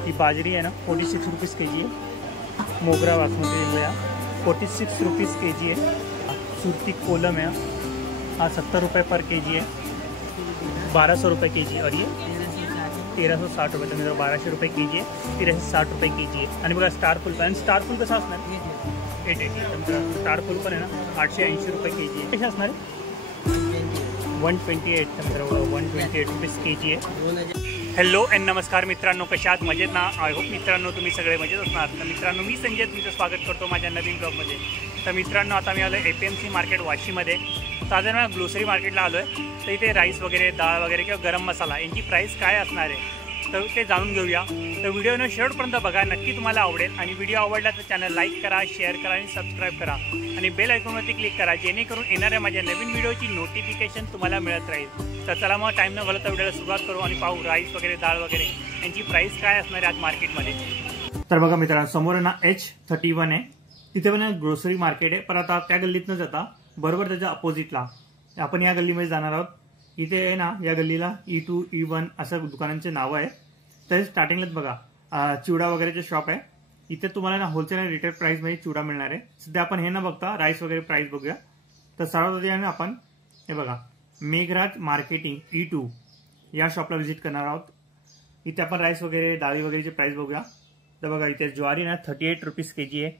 ही बाजरी आहे ना 46 रुपीज़ के जी है। मोगरा बासमती है 46 रुपीज़ के जी है। सुरती कोलम है हाँ 70 रुपये पर के जी है, 1200 रुपये के जी। और ये 1360 रुपये, तर मित्रांनो 1200 रुपये के जी आहे, 1360 रुपये के जी आहे। आणि बघा स्टार फुल पण, स्टार फुल कसं असणार 880, स्टार फुल पण आहे ना 880 रुपये के जी आहे। कसे असणार 128, तर मित्रांनो 128 रुपीज़ के जी आहे। हॅलो अँड नमस्कार मित्रांनो, कशा आहात? मजेत ना? आय होप मित्रांनो तुम्ही सगळे मजेत असणार। तर मित्रांनो मी संजय तुमचं स्वागत करतो माझ्या नवीन ब्लॉगमध्ये। तर मित्रांनो आता मी आलो APMC मार्केट वाशीमध्ये। साधारण ग्लोसरी मार्केटला आलो आहे। तर इथे राईस वगैरे, डाळ वगैरे किंवा गरम मसाला यांची प्राईस काय असणार आहे तर ते जाणून घेऊया। तर व्हिडिओनं शेवटपर्यंत बघा, नक्की तुम्हाला आवडेल। आणि व्हिडिओ आवडला तर चॅनल लाईक करा, शेअर करा आणि सबस्क्राईब करा आणि बेल आयकॉनवरती क्लिक करा, जेणेकरून येणाऱ्या माझ्या नवीन व्हिडिओची नोटिफिकेशन तुम्हाला मिळत राहील। तर चला मग टाईम न घालवता व्हिडिओला सुरुवात करू आणि पाहू राईस वगैरे, डाळ वगैरे यांची प्राईस काय असणार आहे आज मार्केटमध्ये। तर बघा मित्रांनो, समोर ना H31 आहे, तिथे पण ग्रोसरी मार्केट आहे। पण आता त्या गल्लीतनं जाता बरोबर त्याच्या अपोजिटला आपण या गल्लीमध्ये जाणार आहोत। इथे आहे ना या गल्लीला E2 E1 असं दुकानांचे नाव आहे। तर स्टार्टिंगलाच बघा चिवडा वगैरेचे शॉप आहे। इथे तुम्हाला ना होलसेल आणि रिटेल प्राइस मध्ये चिवडा मिळणार आहे। सध्या आपण हे ना बघता राईस वगैरे प्राइस बघूया। तर सर्वात आधी आपण हे बघा मेघराज मार्केटिंग E2 या शॉपला व्हिजिट करणार आहोत। इथे आपण राईस वगैरे, डाळी वगैरेचे प्राइस बघूया। तर बघा इथे ज्वारी ना 38 रुपीज़ के जी आहे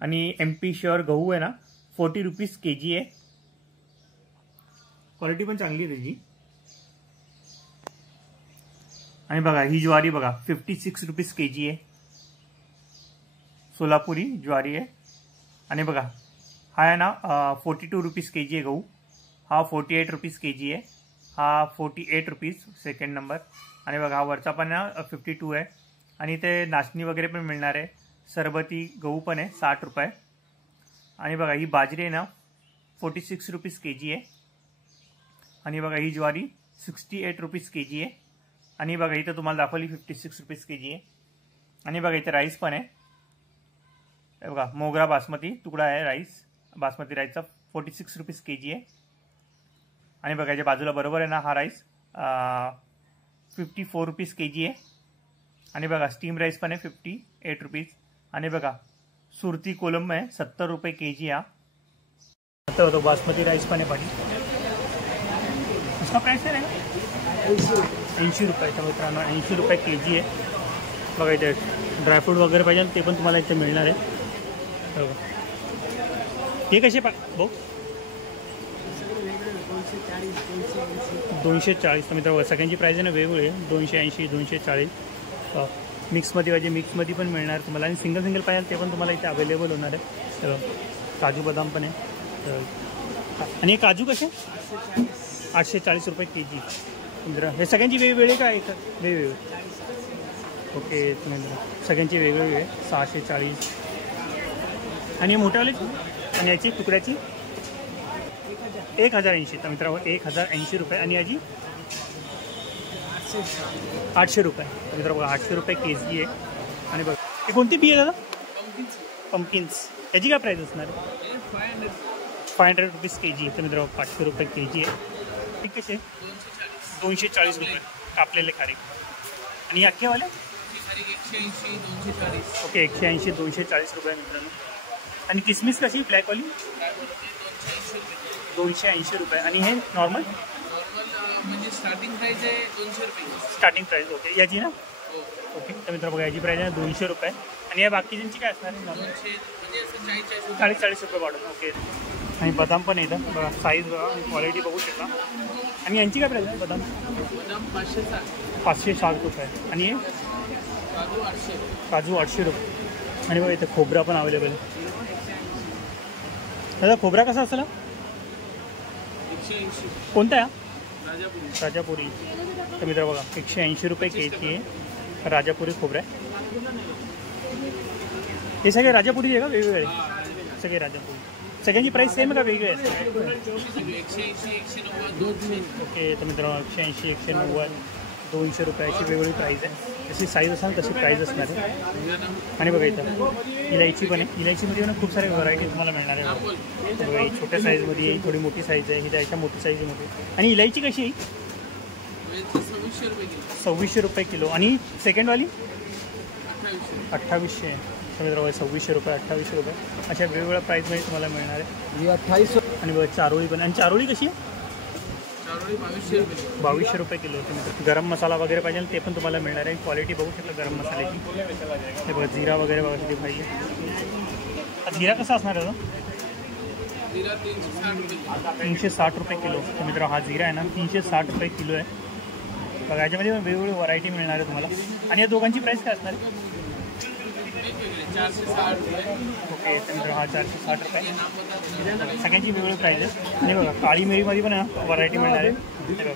आणि MP श्योर गहू आहे ना 40 रुपीज़ के जी आहे। क्वालिटी पण चांगली आहे त्याची। आणि बघा ही ज्वारी बघा 56 रुपीज़ के जी आहे, सोलापुरी ज्वारी आहे। आणि बघा हा आहे ना 42 रुपीज़ के जी आहे गहू, हा 48 रुपीज़ के जी आहे, हा 48 रुपीज़ सेकंड नंबर। आणि बघा हा वरचा पण ना 52 आहे। आणि इथे नाचणी वगैरे पण मिळणार आहे। सरबती गहू पण आहे 60 रुपये। आणि बघा ही बाजरी आहे ना 46 रुपीज़ के जी आहे। आणि बघा ही ज्वारी 68 रुपीज़ के जी आहे। आणि बघा इथं तुम्हाला दाखवली 56 रुपीज़ के जी आहे। आणि बघा इथे राईस पण आहे बघा, मोगरा बासमती तुकडा आहे राईस, बासमती राईसचा 46 रुपीज़ के जी आहे। आणि बघा याच्या बाजूला बरोबर आहे ना हा राईस 54 रुपीज़ के जी आहे। आणि बघा स्टीम राईस पण आहे 58 रुपीज़। आणि बघा सुरती कोलम आहे 70 रुपये के जी। आता तो बासमती राईस पण आहे पाठी, उसका प्राइस है 80 रुपये। तर मित्रांनो 80 रुपये के जी आहे। बघा इथे ड्रायफ्रूट वगैरे पाहिजे ते पण तुम्हाला इथे मिळणार आहे। हे कसे भाऊ 240। तर मित्रांनो सगळ्यांची प्राइस आहे ना वेगवेगळी आहे, 280 240। मिक्समध्ये पाहिजे मिक्समध्ये पण मिळणार तुम्हाला, आणि सिंगल सिंगल पाहिजे ते पण तुम्हाला इथे अवेलेबल होणार आहे। काजू बदाम पण आहे। आणि हे काजू कसे 840 रुपये के जी। हे सगळ्यांची वेगवेगळे काय वेगवेगळे ओके, सगळ्यांची वेगवेगळे आहे 640। आणि मोठ्यावाले आणि याची तुकड्याची 1080। तर मित्रांनो 1080 रुपये। आणि याची 800 रुपये। तर मित्रांनो 800 रुपये के जी आहे। आणि बघा हे कोणती बी आहे दादा? पंपकिन्स। याची काय प्राईस असणार आहे? 500 रुपीज़ के जी। तर मित्रांनो 500 रुपये के जी आहे। ठीक आहे 240 रुपये कापलेले खारीक। आणि अख्खेवाले ओके 180 240 रुपये मित्रांनो। आणि किसमिस कशी ब्लॅकवाली 280 रुपये। आणि हे नॉर्मल म्हणजे स्टार्टिंग प्राइस आहे 200 रुपये स्टार्टिंग प्राइस ओके याची ना ओके। तर मित्रांनो बघा याची प्राइस आहे 200 रुपये। आणि या बाकीच्यांची काय असणार आहे? 40 रुपये वाढून ओके। आणि बदाम पण येतं बघा, साईज बघा, क्वालिटी बघू शकता। आणि यांची काय प्राइस आहे? बदाम 560 रुपये। आणि हे काजू 800 रुपये। आणि बघा इथं खोबरा पण अवेलेबल आहे। दादा खोबरा कसा असला 180 कोणता आहे? राजापुरी। तर मित्र बघा 180 रुपये के जी आहे राजापुरी खोबरा। हे सगळे राजापुरी आहे का वेगवेगळे? सगळे राजापुरी। सगळ्यांची प्राइस सेम आहे का वेगळी आहे? 180 190 ओके। तर मित्रांनो 180 190 200 रुपयाची वेगवेगळी प्राइस आहे। जशी साईज असेल तशी प्राइस असणार आहे। आणि बघा इथं इलायची पण आहे। इलायचीमध्ये ना खूप सारे व्हरायटी तुम्हाला मिळणार आहे। बघा ही छोट्या साईजमध्ये आहे, थोडी मोठी साईज आहे, ही त्याच्या मोठी साईजमध्ये। आणि इलायची कशी आहे? 2600 रुपये किलो। 2600 रुपये किलो। आणि सेकंडवाली 2800. 2800 तर मित्रांनो 2600 रुपये 2800 रुपये अशा वेगवेगळ्या प्राईजमध्ये तुम्हाला मिळणार आहे. ये 2800. आणि बघा चारोळी पण. आणि चारोळी कशी आहे? चारोळी 2200 रुपये. 2200 रुपये किलो. तर मित्र गरम मसाला वगैरे पाहिजे ते पण तुम्हाला मिळणार आहे. क्वालिटी बघू शकता गरम मसाल्याची. हे बघा जिरा वगैरे बघा किती पाहिजे. आता जिरा कसा असणार आहे? जिरा 360 रुपये. 360 रुपये किलो. तर मित्र हा जिरा आहे ना 360 रुपये किलो आहे. बघा याच्यामध्ये वेगवेगळी व्हरायटी मिळणार आहे तुम्हाला. आणि या दोघांची प्राईस काय असणार आहे? वेगवेगळे 460 रुपये. ओके तर मित्र हा 460 रुपये. सगळ्यांची वेगवेगळी प्राईज आहे. आणि बघा काळी मिरीमध्ये पण व्हरायटी मिळणार आहे. हे बघा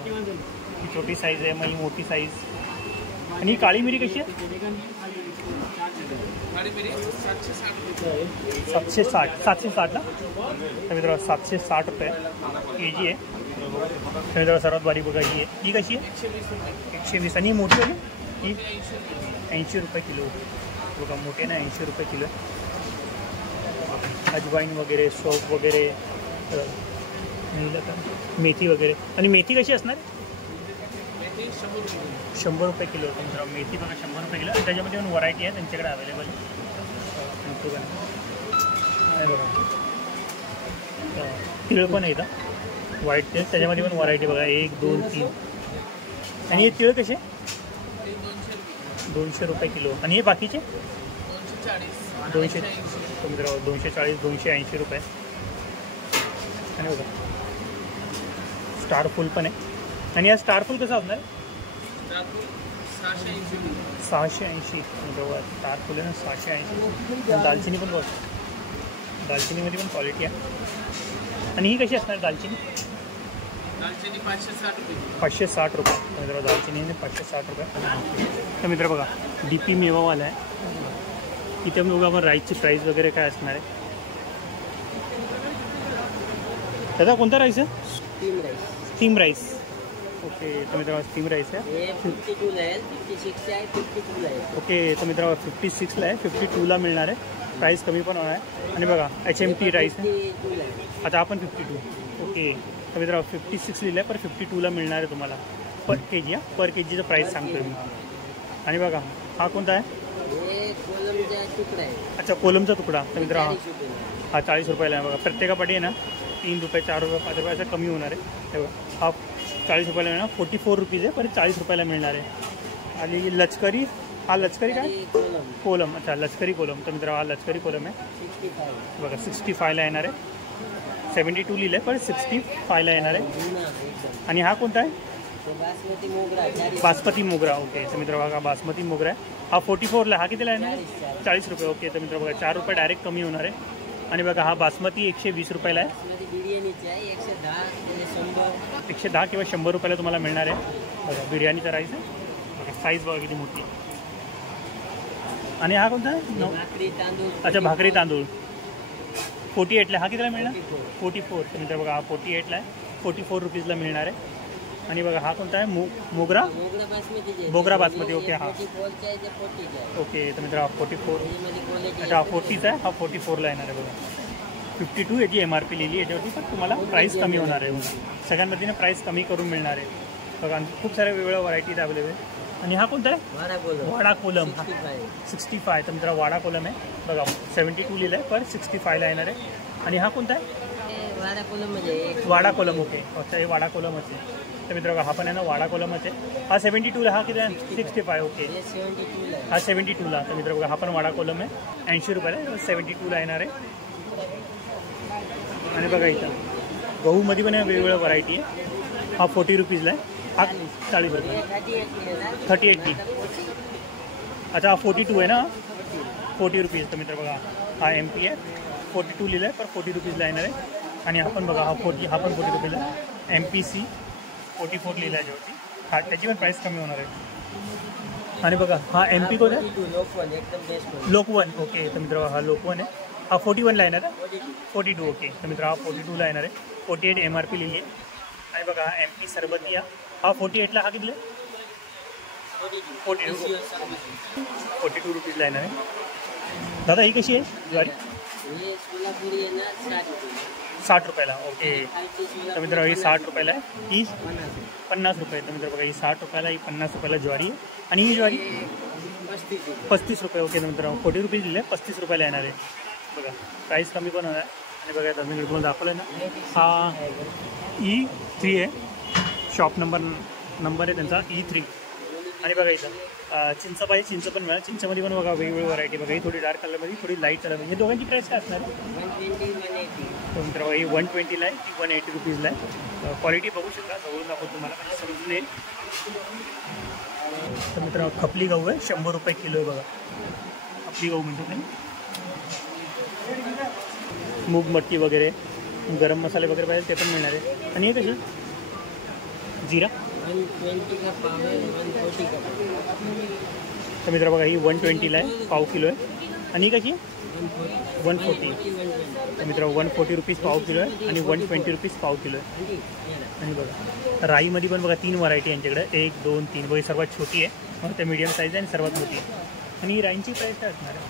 ही छोटी साईज आहे मग ही मोठी साईज. आणि ही काळी मिरी कशी आहे? काळी मिरी 760 रुपये. 760 ना. तर मित्र 760 रुपये के जी आहे. तर मित्र सर्वात बारीक बघा ही आहे. ही कशी आहे? 120 रुपये. 120. आणि ही मोठी आहे ही 80 रुपये. 80 रुपये किलो. बघा मोठे ना 80 रुपये किलो. अजवाईन वगैरे सोप वगैरे मेथी वगैरे. आणि मेथी कशी असणार? मेथी 100 रुपये. 100 रुपये किलो. मित्र मेथी बघा 100 रुपये किलो. त्याच्यामध्ये पण व्हरायटी आहे त्यांच्याकडे अवेलेबल. बघा तिळ पण आहे इथं व्हाईट तिळ. त्याच्यामध्ये पण व्हरायटी बघा 1 2 3. आणि हे तिळ कसे? ते 200 रुपये. 200 रुपये किलो. आणि हे बाकीचे 240. 200. 280. मित्र 240 280 रुपये. आणि बघा स्टार फुल पण आहे. आणि या स्टार फुल कसं असणार? रातून 680 रुपये. 680. बघा स्टार फुल आहे ना 680. दालचिनी पण बघ. दालचिनीमध्ये पण क्वालिटी आहे. आणि ही कशी असणार दालचिनी? दालचिनी 560 रुपये. 560 रुपये. मित्र दालचिनी 560 रुपये. तर मित्र बघा डी पी मेवावाला आहे. इथे बघा आपण राईसची प्राईस वगैरे काय असणार आहे. त्याचा कोणता राईस आहे? Steam rice. Steam rice. Okay तर मित्र स्टीम राईस आहे. ये 52 ला आहे, 56 आहे, 52 ला आहे. ओके तर मित्र 56ला आहे 52ला मिळणार आहे. प्राईस कमी पण होणार आहे. आणि बघा HMT राईस आहे. 52 ला आहे. आता आपण 52. ओके तर मित्र 56 लिहिलं आहे पण 52ला मिळणार आहे तुम्हाला पर के जी. पर के जीचं प्राईस सांगतो मी. आणि बघा हा कोणता आहे? ये कोलमचा तुकडा आहे. अच्छा कोलमचा तुकडा. तर मित्र 40 रुपये. हा 40 रुपयाला आहे. बघा प्रत्येकापाठी आहे ना 3 रुपये 4 रुपये 5 रुपये असं कमी होणार आहे. हे बघा हा 40 रुपयाला मिळणार. 44 रुपीज आहे पण 40 रुपयाला मिळणार आहे. आणि लष्करी हा लष्करी काय? ये कोलम कोलम. अच्छा लष्करी कोलम. तर मित्र हा लष्करी कोलम आहे. 65. बघा 65ला येणार आहे. 72 लिहिलं आहे पण 65ला येणार आहे. जुना एकदम. आणि हा कोणता आहे? तो बासमती मोगरा 40. बासमती मोगरा. ओके तर मित्र बघा बासमती मोगरा आहे. हा 44ला. हा कितीला येणार? 40 रुपये. ओके तर मित्र बघा 4 रुपये डायरेक्ट कमी होणार आहे. आणि बघा हा बासमती 120 रुपयाला आहे. बासमती बिर्याणीची आहे 110 म्हणजे 100. 110 किंवा 100 रुपयाला तुम्हाला मिळणार आहे. बघा बिर्याणीचा राईस आहे. बघा साईज बघा किती मोठी. आणि हा कोणता आहे? भाकरी तांदूळ. अच्छा भाकरी तांदूळ 48ला. हा कितीला मिळणार? 44. तर मित्र बघा हा 48ला आहे. 44 रुपीजला मिळणार आहे. आणि बघा हा कोणता आहे? मोगरा. मोगरा बासमती. मोगरा बासमती. ओके हा 44 आहे ते 40 आहे. ओके तर मित्र हा 44. त्याच्यामध्ये क्वालिटी. अच्छा हा 40चा आहे. हा 44ला येणार आहे. बघा 52 याची MRP लिहिली याच्यावरती पण तुम्हाला प्राईस कमी होणार आहे. बघा सगळ्यांमध्ये प्राईस कमी करून मिळणार आहे. बघा खूप साऱ्या वेगवेगळ्या व्हरायटीज अवेलेबल आहे. आणि हा कोणता आहे? वाडा कोलम. वाडा कोलम. 65. 65. तर मित्र वाडा कोलम आहे. बघा 72 लिहिलं आहे पण 65ला येणार आहे. आणि हा कोणता आहे? हे वाडा कोलम म्हणजे वाडा कोलम. ओके अच्छा हे वाडा कोलमच आहे. तर मित्र बघा हा पण आहे ना वाडा कोलमच आहे. हा 72ला. हा किती आहे? 65. ओके हे 72 ला आहे. हा 72ला. तर मित्र बघा हा पण वाडा कोलम आहे 80 रुपयाला. 72ला येणार आहे. आणि बघा इथं गहूमध्ये पण वेगवेगळ्या व्हरायटी आहे. हा 40 रुपीजला आहे. हा 40 रुपये. हे 38 आहे ना. 38. अच्छा हा 42 आहे ना. 40 रुपीज. तर मित्र बघा हा MP आहे. 42 लिहिलं आहे पण 40 रुपीजला येणार आहे. आणि आपण बघा हा 40 हा पण 40 रुपीजला आहे. MPC 44 लिहिलं आहे ज्यावरती. हा त्याची पण प्राईस कमी होणार आहे. आणि बघा हा MP कोण आहे? 42 लोकवन एकदम बेस्ट. लोकवन. ओके तर मित्र हा लोकवन आहे. हा 41ला येणार आहे. 42. ओके तर मित्र हा 42ला येणार आहे. 48 MRP लिहिली आहे. आणि बघा हा MP सरबती हा 48ला. हा किती 42 रुपीजला येणार आहे. दादा ही कशी आहे ज्वारी? हे सोलापुरी आहे ना 60 रुपये. 60 रुपयाला. ओके तर मित्र ही 60 रुपयाला आहे, ही 50 रुपये. तर मित्र बघा ही 60 रुपयाला, ही 50 रुपयाला ज्वारी आहे. आणि ही ज्वारी 35 रुपये. ओके तर मित्र 40 रुपये दिले, 35 रुपयाला येणार आहे. बघा प्राईस कमी पण होणार आहे. आणि बघा मी तुम्हाला दाखवलं आहे ना, हा E3 आहे, शॉप नंबर आहे त्यांचा E3. आणि बघा इथं चिंच पाहिजे, चिंच पण मिळाल. चिंचमध्ये पण बघा वेगवेगळी व्हरायटी. बघा ही थोडी डार्क कलरमध्ये, थोडी लाईट कलरमध्ये. हे दोघांची प्राईस काय असणार आहे? तर मित्र बघा ही 120ला आहे, ती 180 रुपीजला आहे. क्वालिटी बघू शकता, जवळून दाखवतो तुम्हाला म्हणजे समजून येईल. तर मित्र खपली गहू आहे, 100 रुपये किलो आहे. बघा खपली गहू म्हणतो ते. मूग मटकी वगैरे, गरम मसाले वगैरे पाहिजे ते पण मिळणार आहे. आणि हे कसे जिरा 120 का पाव है, 140 का पाव. तर मित्र बघा ही 120ला आहे, पाव किलो आहे. आणि ही कशी 140. तर मित्र 140 रुपीज पाव किलो आहे आणि 120 रुपीज पाव किलो आहे. आणि बघा राईमध्ये पण बघा 3 व्हरायटी यांच्याकडे, 1 2 3. बघा सर्वात छोटी आहे, त्या मीडियम साईज आहे आणि सर्वात मोठी आहे. आणि ही राईंची प्राईस काय असणार आहे?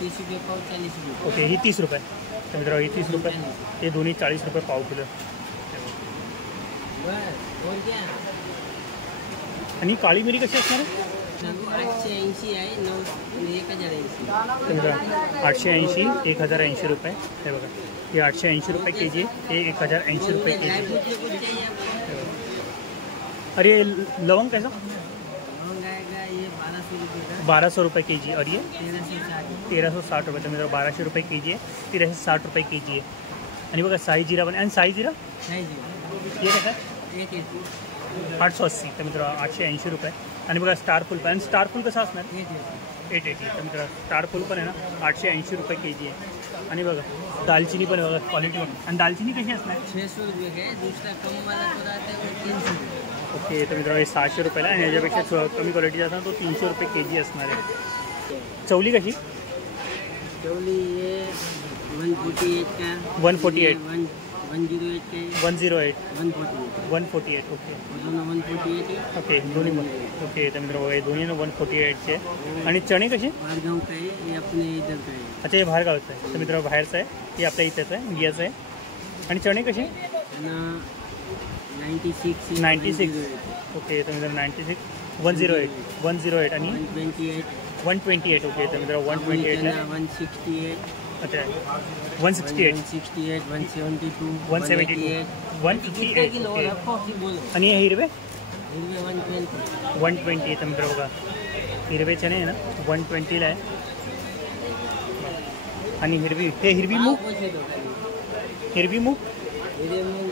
30 रुपये पाव, 40 रुपये. ओके ही 30 रुपये. तर मित्र ही 30 रुपये, ते दोन्ही 40 रुपये पाव किलो. और क्या? आणि काळी मिरी कशी असणार आहे? 880 आहे, 1080. तर मित्र 880, 1080 रुपये. हे बघा हे 880 रुपये के जी आहे, हे 1080 रुपये के जी. अरे लवंग कैसा? 1200 रुपये के जी. और ये 1360 रुपये. तर मित्र 1200 रुपये के जी आहे, 1360 रुपये के जी आहे. आणि बघा साई जिरा पण. आणि साई जिरा हे कसं आहे? 880. तर मित्र 880 रुपये. आणि बघा स्टार फुल पण. आणि स्टार फुल कसं असणार? 880. तर मित्र स्टार फुल पण आहे ना 880 रुपये के जी आहे. आणि बघा दालचिनी पण बघा क्वालिटी बघा. आणि दालचिनी कशी असणार? 600 रुपये का है, दूसरा कम वाला तो रहता है वो 300 रुपये. ओके तर मित्र हे 600 रुपयाला. आणि ह्याच्यापेक्षा कमी क्वालिटी असणार तो 300 रुपये के जी असणार आहे. चवली कशी? चवली ये 148 का, 148. 108 के, 108, 148. 148. ओके दोनों 148 है. ओके दोन्ही ओके. तर मित्र बघा हे दोन्ही 148चे. आणि चणे कसे? बाहर का है, ये अपने इधर का है. अच्छा हे बाहेर गावचं आहे. तर मित्र बाहेरचं आहे, हे आपल्या इथेच आहे, इंडियाचं आहे. आणि चणे कसे? 96. 96. ओके तर मित्र 96, 108, 108 आणि 128. ओके तर मित्र 128 आहे. 168. अच्छा 168, 168, 172, 172, 158. Kilo okay. बोलो. आणि हे हिरवे 120. 120. तर मित्र बघा हिरवे चणे आहे ना 120ला आहे. आणि हिरवी मूग, हिरवी मूग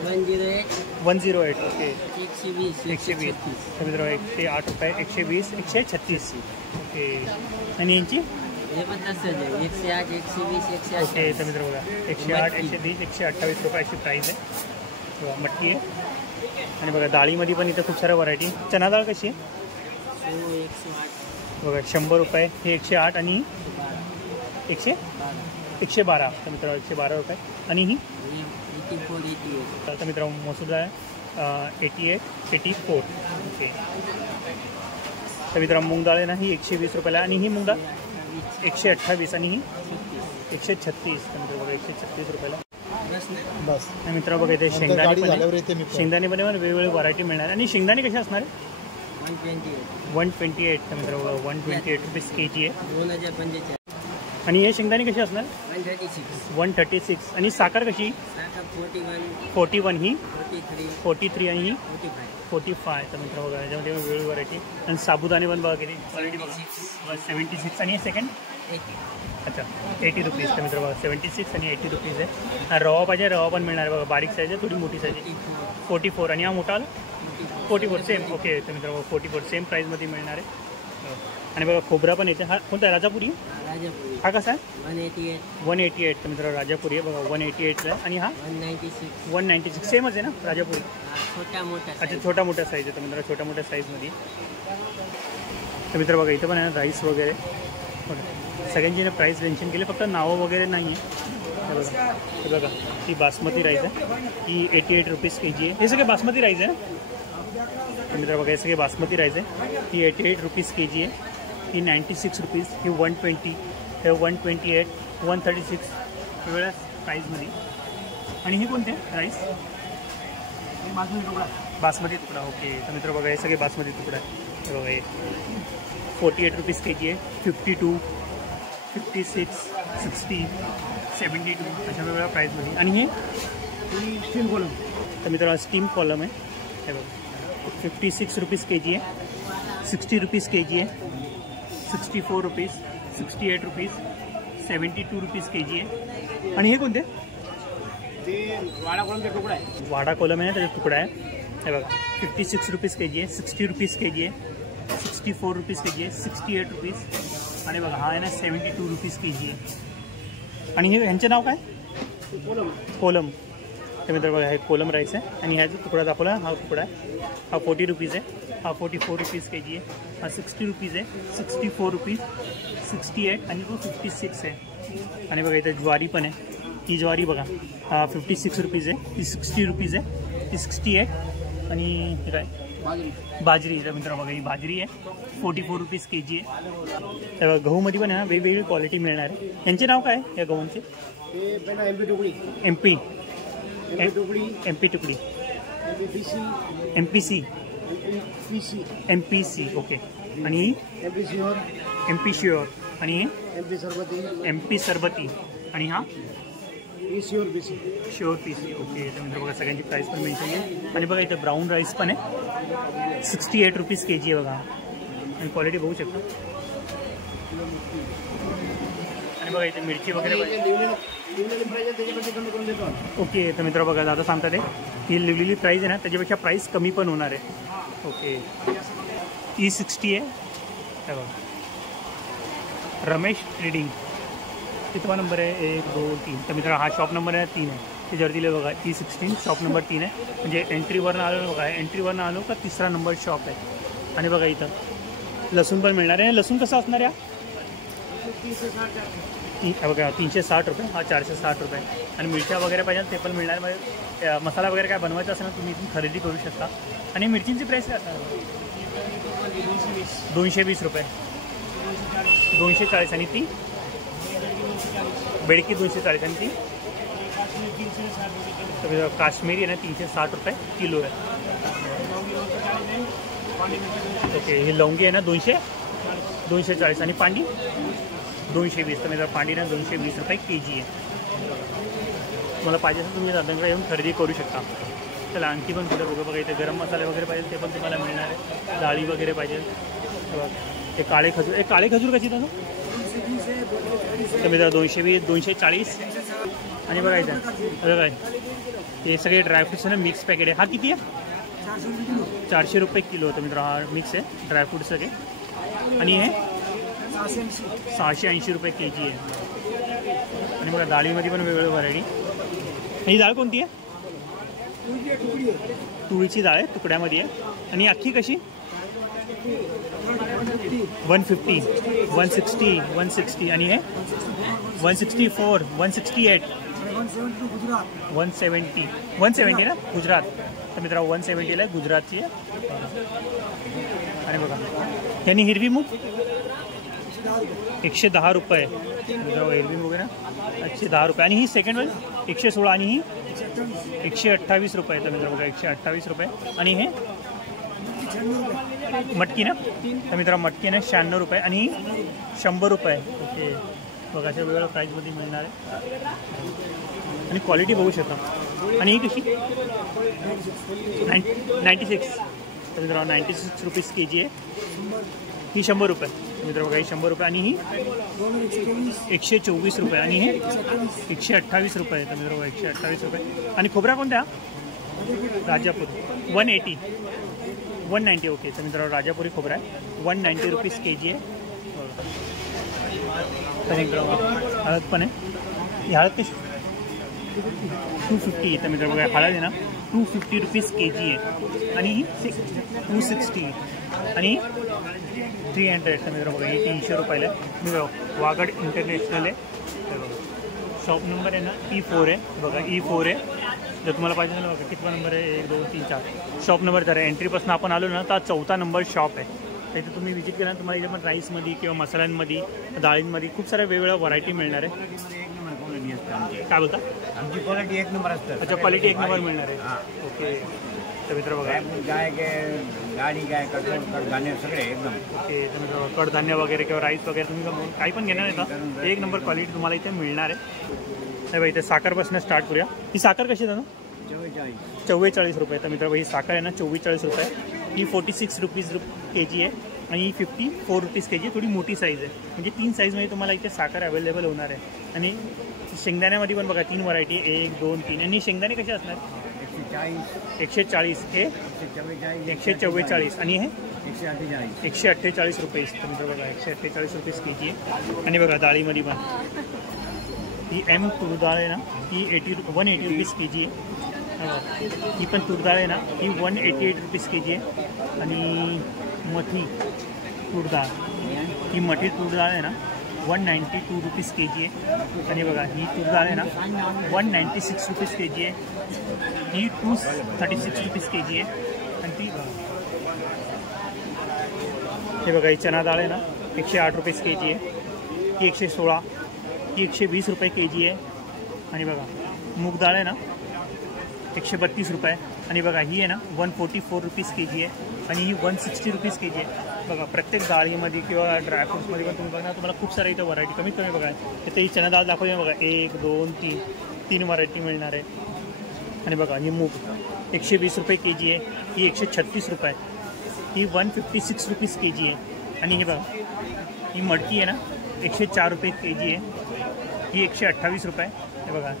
108. 108. ओके 120. 120. तर मित्र 108 रुपये, 120, 136. ओके. आणि यांची ये 50 है, 108, 120, ओके. 128. तर मित्र बघा 108, 120, 128 रुपये अशी प्राईस आहे. बघा मटकी आहे. आणि बघा डाळीमध्ये पण इथं खूप साऱ्या व्हरायटी. चना डाळ कशी आहे? 108. बघा 100 रुपये, हे 108 आणि 112. तर मित्र 112 रुपये. आणि ही 84, 88. तर मित्र मसूर डाळ आहे 88, 84. ओके. तर मित्र मूग डाळ आहे ना ही 120 रुपयाला. आणि ही मूग डाळ 128. आणि ही 136. तर मित्र बघा 136 रुपयाला. बस. आणि मित्र बघा इथे शेंगदाणे पण आहे. शेंगदाणे पण वेगवेगळी व्हरायटी मिळणार. आणि शेंगदाणे कसे असणार आहे? 128. तर मित्र बघा 128 रुपीज के जी आहे. 2045. आणि हे शेंगदाणे कसे असणार? 136. 136. आणि साखर कशी? साखर 41, 41. ही 43, 43. आणि ही 45. 45. तर मित्र बघा याच्यामध्ये वेगवेगळी व्हरायटी. आणि साबुदाणे पण बघा किती क्वालिटी बघा 76. आणि हे सेकंड 80. अच्छा 80 रुपीज. तर मित्र बघा 76 आणि 80 रुपीज आहे. आणि रवा पाहिजे रवा पण मिळणार आहे बघा. बारीक साईज आहे, थोडी मोठी साईज आहे. 44. आणि हा मोठा आला 44. सेम. ओके. तर मित्र बघा 44 सेम प्राईजमध्ये मिळणार आहे. आणि बघा खोबरा पण येते. हा कोणता आहे? राजापुरी. राजापुरी हा कसा आहे? 188. 188. तर मित्र राजापुरी आहे बघा 188ला आहे. आणि हा 196. 196. सेमच आहे ना राजापुरी? छोटा मोठा. अच्छा छोटा मोठा साईज आहे. तर मित्र छोट्या मोठ्या साईजमध्ये. तर मित्र बघा इथं पण आहे राईस वगैरे बघा. सगळ्यांची ना प्राईस मेन्शन केली, फक्त नावं वगैरे नाही आहे. हे बघा ही बासमती राईस आहे, ही 88 रुपीज के जी आहे. हे सगळे बासमती राईस आहे ना मित्र बघा. हे सगळे बासमती राईस आहे. ही 88 रुपीज के जी आहे. ही 96 रुपीज. ही 120. हे 128, 136 वेगवेगळ्या प्राईजमध्ये. आणि हे कोणते राईस? बासमती तुकडा. ओके. तर मित्र बघा हे सगळे बासमती तुकडा आहे. बघा हे 48 रुपीज के-जी आहे. 52, 56, 60, 72 अशा वेगवेगळ्या प्राईजमध्ये. आणि हे स्टीम कॉलम. तर मित्रांनो स्टीम कॉलम आहे. हे बघा 56 रुपीज के-जी आहे. 60 रुपीज के-जी आहे. 64 रुपीज, 68 रुपीज, 72 रुपीज के-जी आहे. आणि हे कोणते? ते वाडा कॉलमचा तुकडा आहे. वाडा कॉलम आहे ना त्याचा तुकडा आहे. हे बघा 56 रुपीज के-जी आहे. 60 रुपीज के-जी आहे. 64 रुपीज के-जी आहे. 68 रुपीज. आणि बघा हा आहे ना 72 रुपीज के-जी आहे. आणि हे ह्यांचे नाव काय? कोलम. तर मित्र बघा हे कोलम राईस आहे. आणि ह्याचा तुकडा दाखवला हा तुकडा आहे. हा 40 रुपीज आहे. हा 44 रुपीज के-जी आहे. हा 60 रुपीज आहे. 64 रुपीज, 68 आणि तो 56 आहे. आणि बघा इथं ज्वारी पण आहे. ही ज्वारी बघा हा 56 रुपीज आहे. ती 60 रुपीज आहे. ती 68 आणि हे काय बाजरी. तर मित्र बघा ही बाजरी आहे. 44 रुपीज के-जी आहे. तर बघा गहूमध्ये पण आहे ना वेगवेगळी क्वालिटी मिळणार आहे. यांचे नाव काय या गहूंचे? MP तुकडी, MPC. ओके. आणि MP श्युअर आणि MP सरबती. आणि हा श्युअर PC. ओके. त्यानंतर बघा सगळ्यांची प्राईस पण मेन्शन आहे. आणि बघा इथं ब्राऊन राईस पण आहे. 68 रुपीज के-जी आहे बघा. आणि क्वालिटी बघू शकता. आणि बघा इथे मिरची वगैरे ओके. तर मित्र बघा आता सांगतात ते ही लिहिलेली प्राईस आहे ना त्याच्यापेक्षा प्राईस कमी पण होणार आहे. ओके. E60 आहे बघा. रमेश ट्रेडिंग. कितवा नंबर आहे? 1, 2, 3. तर मित्र हा शॉप नंबर आहे 3 आहे. त्याच्यावर दिले बघा E16 शॉप नंबर 3 आहे. म्हणजे एंट्रीवरनं आलो बघा. एंट्रीवरनं आलो का 3रा नंबर शॉप आहे. आणि बघा इथं लसूण पण मिळणार आहे. लसूण कसं असणार या? बघा 360 रुपये. हा 460 रुपये. आणि मिरच्या वगैरे पाहिजे ते पण मिळणार. म्हणजे मसाला वगैरे काय बनवायचा असेल ना तुम्ही इथून खरेदी करू शकता. आणि मिरचींची प्राईस काय असणार? 220 रुपये. 240. आणि ती बेडकी 240. आणि ती काश्मीरी आहे ना 360 रुपये किलो आहे. ओके. ही लवंगी आहे ना 240. आणि पांडी 220. तर मित्र पांडी ना 220 रुपये के-जी आहे. मला पाहिजे असेल तुम्ही दादांकडे येऊन खरेदी करू शकता. चला आणखी पण कुठे बघा इथे गरम मसाले वगैरे पाहिजे ते पण तुम्हाला मिळणार आहे. डाळी वगैरे पाहिजे. ते काळे खजूर. काळे खजूर कशी त्याचं? तर मित्र 220, 240. आणि बघा इथं बघा हे सगळे ड्रायफ्रूट्स ना मिक्स पॅकेट आहे. हा किती आहे? 400 रुपये किलो. तर मित्र हा मिक्स आहे ड्रायफ्रूट सगळे. आणि हे 680 रुपये के-जी आहे. आणि बघा डाळीमध्ये पण वेगवेगळी व्हरायटी. ही डाळ कोणती आहे? तुळीची डाळ आहे तुकड्यामध्ये आहे. आणि अख्खी कशी? 150, 160, 160. आणि हे 164, 168, 170 ना गुजरात. तर मित्र 170 आहे गुजरातची आहे. आणि बघा यांनी हिरवी मूग 110 रुपये. हिरवी मूग आहे ना 110 रुपये. आणि ही सेकंड वन 116. आणि ही 128 रुपये. तर मित्र बघा 128 रुपये. आणि हे मटकी ना. तर मित्र मटकी ना 96 रुपये. आणि ही 100 रुपये. ओके. बघा अशा वेगवेगळ्या प्राईजमध्ये मिळणार आहे. आणि क्वालिटी बघू शकता. आणि ही कशी? 96. तर मित्र 96 रुपीज के-जी आहे. ही 100 रुपये. मित्र बघा ही 100 रुपये. आणि ही 124 रुपये. आणि हे 128 रुपये. तर मित्र बघा 128 रुपये. आणि खोबरा कोणत्या? राजापूर 180, 190. ओके. तर मित्रांनो राजापुरी खोबरा आहे 190 रुपीज के-जी आहे. हळद पण आहे. ही हळद कशी? 250. तर मित्र बघा हळद आहे ना 250 रुपीज के-जी आहे. आणि ही 260. आणि 300. तर मित्र बघा ही 300 रुपयाला आहे. वागड इंटरनॅशनल आहे. शॉप नंबर आहे ना E4 आहे. बघा E4 आहे. जर तुम्हाला पाहिजे ना बघा कितवा नंबर आहे? 1, 2, 3, 4. शॉप नंबर तर आहे. एंट्रीपासून आपण आलो ना तर 4था नंबर शॉप आहे. तर इथे तुम्ही विजिट केला तुम्हाला इथे पण राईसमध्ये किंवा मसाल्यांमध्ये डाळींमध्ये खूप साऱ्या वेगवेगळ्या व्हरायटी मिळणार आहे. काय बोलता? आमची क्वालिटी एक नंबर असतं. अच्छा, क्वालिटी एक नंबर मिळणार आहे. हां. ओके. तर मित्र बघा, गाय गाडी गाय कडधान्य सगळे एकदम. ओके. तर मित्र कडधान्य वगैरे किंवा राईस वगैरे तुम्ही काही पण घेणार आहे का, एक नंबर क्वालिटी तुम्हाला इथे मिळणार आहे. नाही बाई, इथे साखरपासून स्टार्ट करूया. ही साखर कशी आहे ना? 44 रुपये. तर मित्र ही साखर आहे ना 44 रुपये. ही 46 रुपीज kg आहे आणि ही 54 रुपीज kg. थोडी मोठी साईज आहे, म्हणजे 3 साईजमध्ये तुम्हाला इथे साखर अवेलेबल होणार आहे. आणि शेंगदाण्यामध्ये पण बघा 3 व्हरायटी, 1, 2, 3. आणि शेंगदाणे कसे असणार? 140. हे 144 आणि हे 148 रुपये. तर मित्र बघा 148 रुपीज kg आहे. आणि बघा डाळीमध्ये पण ही M तूर डाळ आहे ना, ही 180 रुपीज kg आहे. ही पण तूर डाळ आहे ना, ही 188 रुपीज kg आहे. आणि मठी तूर डाळ, ही मठी तूर डाळ आहे ना 192 रुपीज kg आहे. आणि बघा ही तूर डाळ आहे ना 196 रुपीज kg आहे. ही 236 रुपीज kg आहे. आणि ती हे बघा ही चना डाळ आहे ना 108 रुपीज kg आहे. ही 116. ही 120 रुपये kg आहे. आणि बघा मूग डाळ आहे ना 132 रुपये. आणि बघा ही आहे ना 144 रुपीज kg आहे. आणि ही 160 रुपीज kg आहे. बघा प्रत्येक डाळीमध्ये किंवा ड्रायफ्रूट्समध्ये पण तुम्ही बघा तुम्हाला खूप साऱ्या इथं व्हरायटी कमीत कमी बघा. इथे ही चना डाळ दाखवते बघा 1, 2, 3 व्हरायटी मिळणार आहे. आणि बघा ही मूग 120 रुपये kg आहे. ही 136 रुपये. ही 156 रुपीज kg आहे. आणि हे बघा ही मडकी आहे ना 104 रुपये kg आहे. ही 128 रुपये. हे बघा.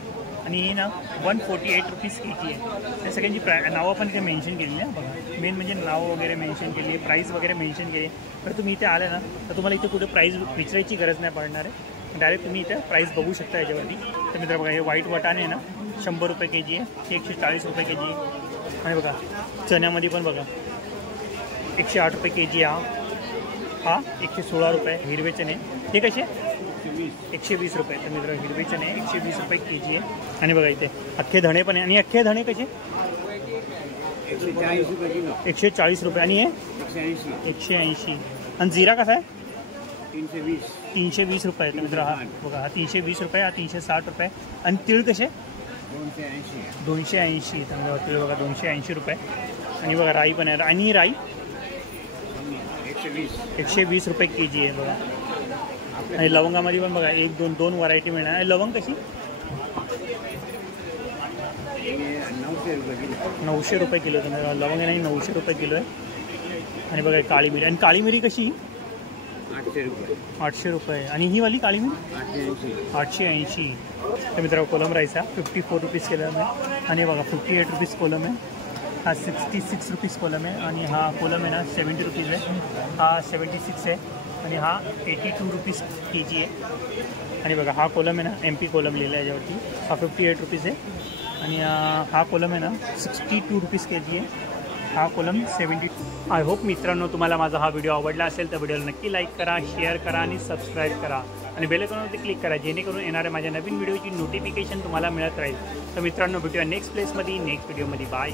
आणि ही ना 148 रुपीज kg आहे. या सगळ्यांची नावं पण इथे मेन्शन केलेली आहे बघा. मेन म्हणजे नावं वगैरे मेन्शन केली आहे, प्राईस वगैरे मेन्शन केली आहे. तर तुम्ही इथे आले ना तर तुम्हाला इथे कुठे प्राईस विचारायची गरज नाही पडणार आहे. डायरेक्ट तुम्ही इथे प्राईस बघू शकता याच्यावरती. तर मित्र बघा हे व्हाईट वाटाणे आहे ना 100 रुपये kg आहे. हे 140 रुपये kg आहे. आणि बघा चण्यामध्ये पण बघा 108 रुपये kg हा 116 रुपये. हिरवे चणे हे कसे 120 रुपये. तर मित्र हिरवे चणे 120 रुपये kg आहे. आणि बघा इथे अख्खे धणे पण आहे. आणि अख्खे धणे कसे 140 रुपये. आणि हे 180. आणि जिरा कसा आहे 320 रुपये. तर मित्र हा बघा हा 320 रुपये, हा 360 रुपये. आणि तीळ कसे 280. तर मित्र तीळ बघा 280 रुपये. आणि बघा राई पण आहे. आणि राई 120 रुपये kg आहे बघा. आणि लवंगामध्ये पण बघा 1, 2 व्हरायटी मिळणार. आणि लवंग कशी 900 रुपये किलो. तर लवंग नाही 900 रुपये किलो आहे. आणि बघा काळी मिरी. आणि काळी मिरी कशी 800 रुपये. आणि ही वाली काळी मिरी 880. तर मित्रांनो कोलम राईस आहे 54 रुपीज कोलम आहे. आणि बघा 58 रुपीज कोलम आहे. हा 66 रुपीज कोलम आहे. आणि हा कोलम आहे ना 70 रुपीज आहे. हा 76 आहे. आणि हा 82 रुपीज kg आहे. आणि बघा हा कोलम आहे ना MP कोलम लिहिला आहे याच्यावरती. हा 58 रुपीज आहे. आणि हा कोलम आहे ना 62 रुपीज kg आहे. हा कोलम 70. आय होप मित्रांनो तुम्हाला माझा हा व्हिडिओ आवडला असेल तर व्हिडिओला नक्की लाईक करा, शेअर करा आणि सबस्क्राईब करा. आणि बेल आयकॉनवरती क्लिक करा जेणेकरून येणाऱ्या माझ्या नवीन व्हिडिओची नोटिफिकेशन तुम्हाला मिळत राहील. तर मित्रांनो भेटूया नेक्स्ट प्लेसमध्ये नेक्स्ट व्हिडिओमध्ये. बाय.